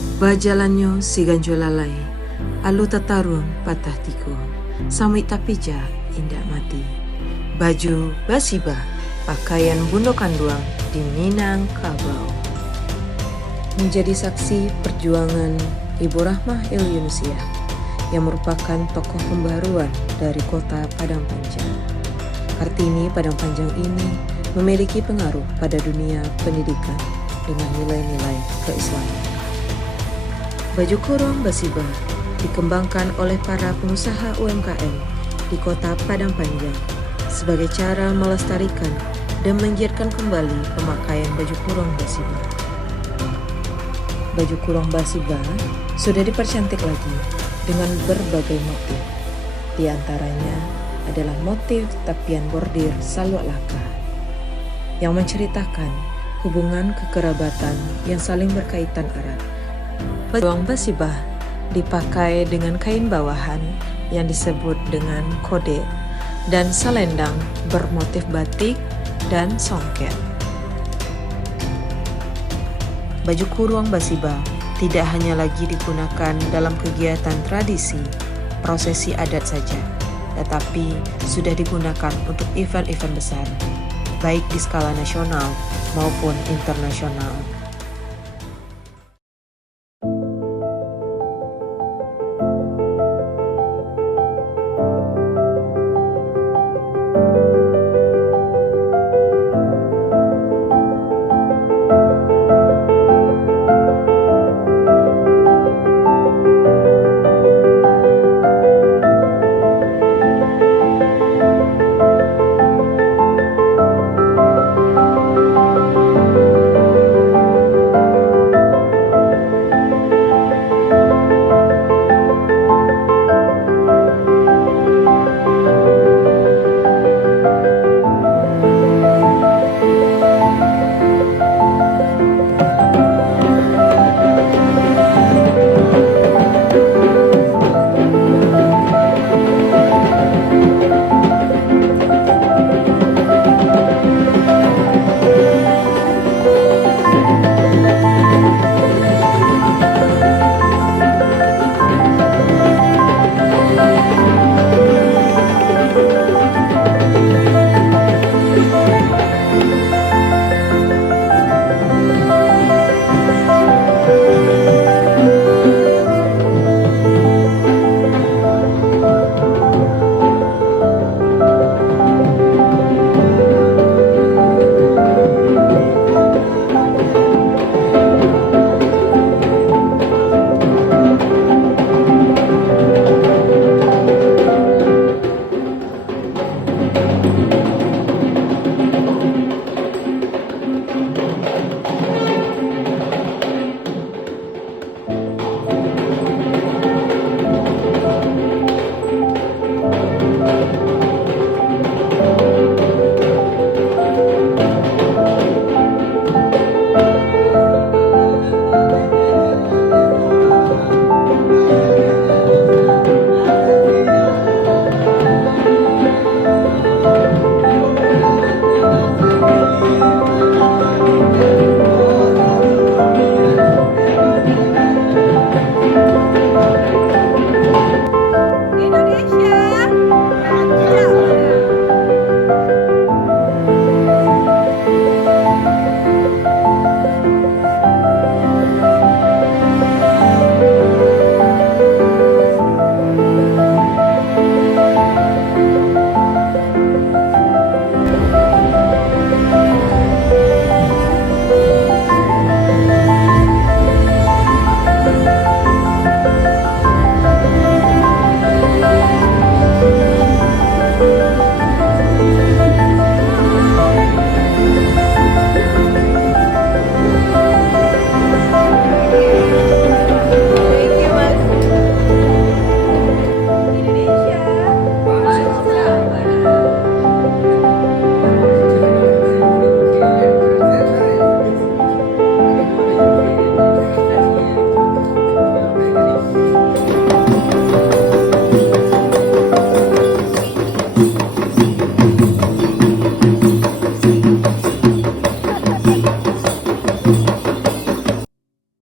Bajalanyo si ganjo lalai, alu tatarung patah tiku, samui tapija indak mati. Baju basiba, pakaian bundo kanduang di Minangkabau. Menjadi saksi perjuangan Ibu Rahmah El Yunusiah yang merupakan tokoh pembaruan dari kota Padang Panjang. Kartini Padang Panjang ini memiliki pengaruh pada dunia pendidikan dengan nilai-nilai keislaman. Baju kurung basiba dikembangkan oleh para pengusaha UMKM di kota Padang Panjang sebagai cara melestarikan dan menggiatkan kembali pemakaian baju kurung basiba. Baju kurung basiba sudah dipercantik lagi dengan berbagai motif. Di antaranya adalah motif tapian bordir Salwak Laka yang menceritakan hubungan kekerabatan yang saling berkaitan erat. Baju basibah dipakai dengan kain bawahan yang disebut dengan kode dan selendang bermotif batik dan songket. Baju kurung basibah tidak hanya lagi digunakan dalam kegiatan tradisi, prosesi adat saja, tetapi sudah digunakan untuk event-event besar, baik di skala nasional maupun internasional.